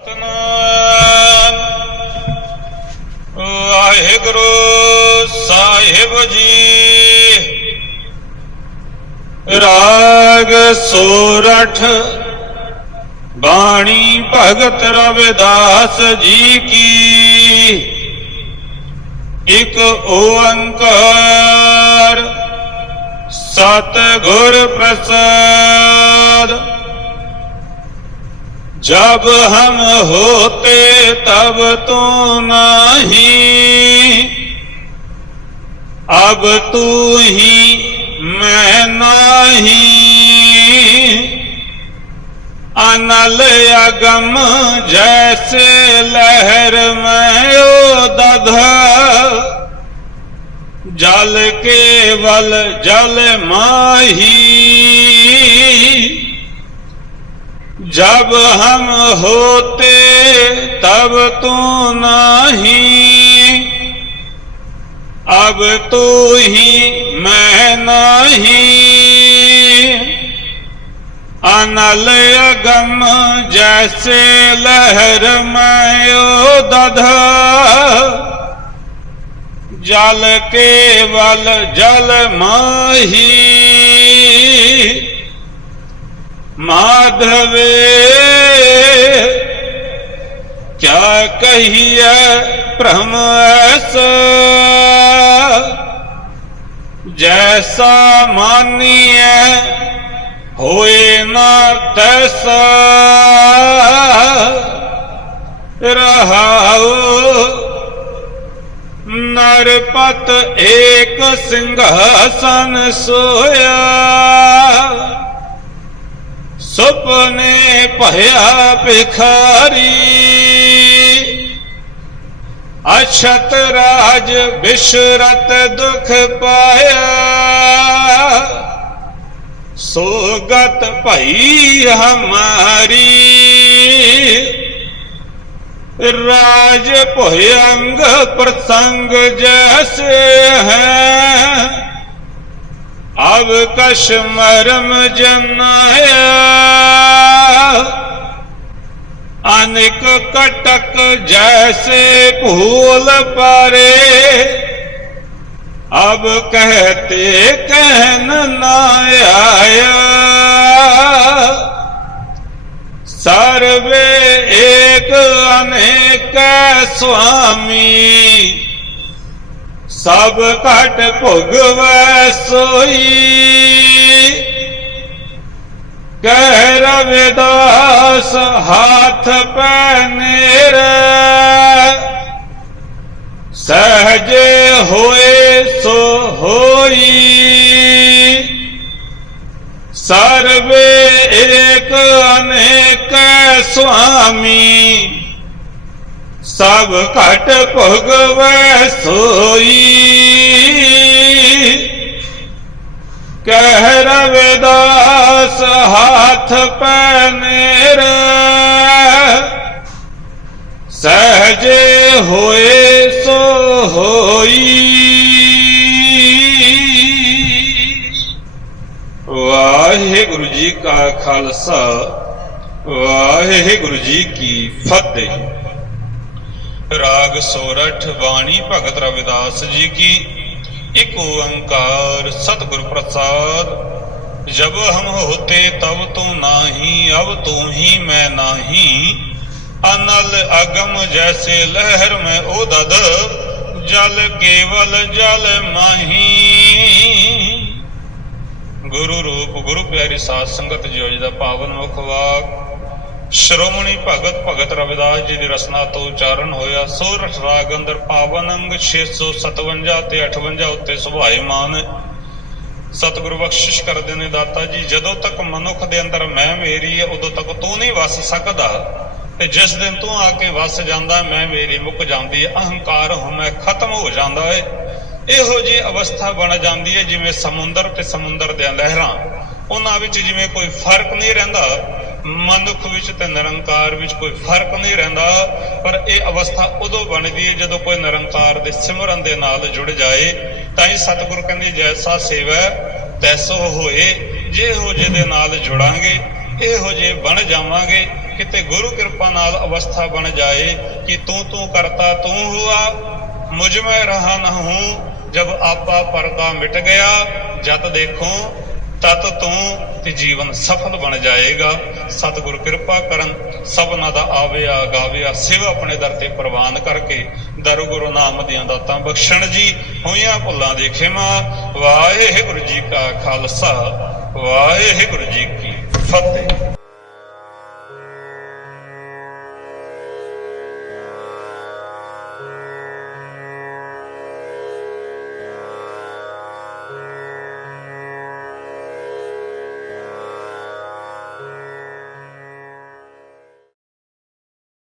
ਸਤਨਾਮ। ਵਾਹਿਗੁਰੂ ਸਾਹਿਬ ਜੀ। ਰਾਗ ਸੋਰਠ, ਬਾਣੀ ਭਗਤ ਰਵਿਦਾਸ ਜੀ ਕੀ। ਇਕ ਓੰਕਾਰ ਸਤ ਗੁਰ ਪ੍ਰਸਾਦ। जब हम होते तब तू नहीं अब तू ही मैं नहीं अनल अगम जैसे लहर में ओ दधा जल केवल जल माही जब हम होते तब तू नहीं अब तू ही मैं नहीं अनल अगम जैसे लहर में ओ दधा जल केवल जल माही ਮਾਧਵੇ ਕਿਆ ਕਹੀਐ ਭ੍ਰਮ ਐਸ? ਜੈਸਾ ਮਾਨੀਐ ਹੋਏ ਨਾ ਤੈਸਾ। ਰਹਾਉ ਨਰਪਤ ਏਕ ਸਿੰਘਾਸਨ ਸੋਇਆ। ਸੁਪਨੇ ਭਇਆ ਭਿਖਾਰੀ। ਅਛਤ ਰਾਜ ਬਿਸ਼ਰਤ ਦੁਖ ਪਾਇਆ। ਸੋਗਤ ਭਈ ਹਮਾਰੀ। ਰਾਜ ਭਯੰਗ ਪ੍ਰਸੰਗ ਜੈਸੇ ਹੈ। ਅਬ ਕਸ਼ ਮਰਮ ਜਨਾਇਆ। ਅਨਿਕ ਕਟਕ ਜੈਸੇ ਭੂਲ ਪਰੇ। ਅਬ ਕਹਤੇ ਕਹਿਨ ਨਾ ਆਇਆ। ਸਰਵੇ ਏਕ ਅਨੇਕ ਸੁਆਮੀ। ਸਭ ਘਟ ਭੁਗਵੈ ਸੋਈ। ਕਹਿ ਰਵਿਦਾਸ, ਹੱਥ ਪੈ ਨੇਰੇ ਸਹਜੇ ਹੋਏ ਸੋ ਹੋਈ। ਸਰਵੇ ਏਕ ਅਨੇਕ ਸੁਆਮੀ। ਸਭ ਘਟ ਭਗਵੈ ਸੋਈ। ਕਹਿ ਰਵਿਦਾਸ ਹੱਥ ਪੈ ਨੇਰੇ ਸਹਜੇ ਹੋਏ ਸੋ ਹੋਈ। ਵਾਹਿਗੁਰੂ ਜੀ ਕਾ ਖਾਲਸਾ, ਵਾਹਿਗੁਰੂ ਜੀ ਕੀ ਫਤਿਹ। ਰਾਗ ਸੋਰਠ ਬਾਣੀ ਭਗਤ ਰਵਿਦਾਸ ਜੀ ਕੀ। ਇਕ ਓੰਕਾਰ ਸਤਿਗੁਰ ਪ੍ਰਸਾਦ, ਜਬ ਹਮ ਹੋਤੇ ਤਬ ਤੂੰ ਨਾਹੀ, ਅਬ ਤੂੰ ਹੀ ਮੈਂ ਨਾਹੀ। ਅਨਲ ਅਗਮ ਜੈਸੇ ਲਹਿਰ ਮੈਂ ਉਹ ਦਦ ਜਲ ਕੇਵਲ ਜਲ ਮਾਹੀ। ਗੁਰੂ ਰੂਪ, ਗੁਰੂ ਪਿਆਰੀ ਸਾਧ ਸੰਗਤ ਜੋ ਜੀ ਦਾ ਪਾਵਨ ਮੁਖ ਵਾਕ। ਸ਼੍ਰੋਮਣੀ ਭਗਤ ਭਗਤ ਰਵਿਦਾਸ ਜੀ ਦੀ ਰਚਨਾ ਤੋਂ ਉਚਾਰਨ ਹੋਇਆ ਸੋਰਠ ਰਾਗ ਅੰਦਰ ਪਾਵਨ ਅੰਗ 657 ਤੇ 58 ਉੱਤੇ ਸੁਭਾਏਮਾਨ ਸਤਿਗੁਰੂ ਬਖਸ਼ਿਸ਼ ਕਰਦੇ ਨੇ ਦਾਤਾ ਜੀ, ਜਦੋਂ ਤੱਕ ਮਨੁੱਖ ਦੇ ਅੰਦਰ ਮੈਂ ਮੇਰੀ ਹੈ, ਉਦੋਂ ਤੱਕ ਤੂੰ ਨਹੀਂ ਵਸ ਸਕਦਾ। ਤੇ ਜਿਸ ਦਿਨ ਤੂੰ ਆ ਕੇ ਵਸ ਜਾਂਦਾ ਮੈਂ ਮੇਰੀ ਮੁੱਕ ਜਾਂਦੀ ਹੈ, ਅਹੰਕਾਰ ਹਉਮੈ ਖਤਮ ਹੋ ਜਾਂਦਾ ਹੈ। ਇਹੋ ਜੀ ਅਵਸਥਾ ਬਣ ਜਾਂਦੀ ਹੈ ਜਿਵੇਂ ਸਮੁੰਦਰ ਤੇ ਸਮੁੰਦਰ ਦੀਆਂ ਲਹਿਰਾਂ। ਉਹਨਾਂ ਵਿੱਚ ਜਿਵੇਂ ਕੋਈ ਫ਼ਰਕ ਨਹੀਂ ਰਹਿੰਦਾ ਮਨੁੱਖ ਵਿੱਚ ਤੇ ਨਿਰੰਕਾਰ ਵਿੱਚ ਕੋਈ ਫ਼ਰਕ ਨਹੀਂ ਰਹਿੰਦਾ, ਪਰ ਇਹ ਅਵਸਥਾ ਉਦੋਂ ਬਣਦੀ ਹੈ ਜਦੋਂ ਕੋਈ ਨਿਰੰਕਾਰ ਦੇ ਸਿਮਰਨ ਦੇ ਨਾਲ ਜੁੜ ਜਾਏ। ਤਾਂ ਹੀ ਸਤਿਗੁਰੂ ਕਹਿੰਦੇ, ਜੈਸਾ ਸੇਵਾ, ਤੈਸੋ ਹੋਏ। ਜੇ ਹੋ ਦੇ ਨਾਲ ਜੁੜਾਂਗੇ, ਇਹੋ ਜੇ ਬਣ ਜਾਵਾਂਗੇ। ਕਿਤੇ ਗੁਰੂ ਕਿਰਪਾ ਨਾਲ ਅਵਸਥਾ ਬਣ ਜਾਏ ਕਿ ਤੂੰ ਤੂੰ ਕਰਤਾ ਤੂੰ ਹੁਆ। ਮੁਝ ਮੈਂ ਰਹਾ ਨਾ ਹੂੰ ਜਬ ਆਪਾ ਪਰਦਾ ਮਿਟ ਗਿਆ, ਜਤ ਦੇਖੋ ਤਤ ਤੂੰ ਤੇ ਜੀਵਨ ਸਫਲ ਬਣ ਜਾਏਗਾ। ਸਤਿਗੁਰ ਕਿਰਪਾ ਕਰਨ, ਸਭਨਾ ਦਾ ਆਵਿਆ ਗਾਵਿਆ ਸਿਵ ਆਪਣੇ ਦਰ ਤੇ ਪ੍ਰਵਾਨ ਕਰਕੇ ਦਰ ਗੁਰੂ ਨਾਮ ਦੀਆਂ ਦਾਤਾਂ ਬਖਸ਼ਣ ਜੀ। ਹੋਈਆਂ ਭੁੱਲਾਂ ਦੇ ਖਿਮਾ, ਵਾਹਿਗੁਰੂ ਜੀ ਕਾ ਖਾਲਸਾ, ਵਾਹਿਗੁਰੂ ਜੀ ਕੀ ਫਤਿਹ।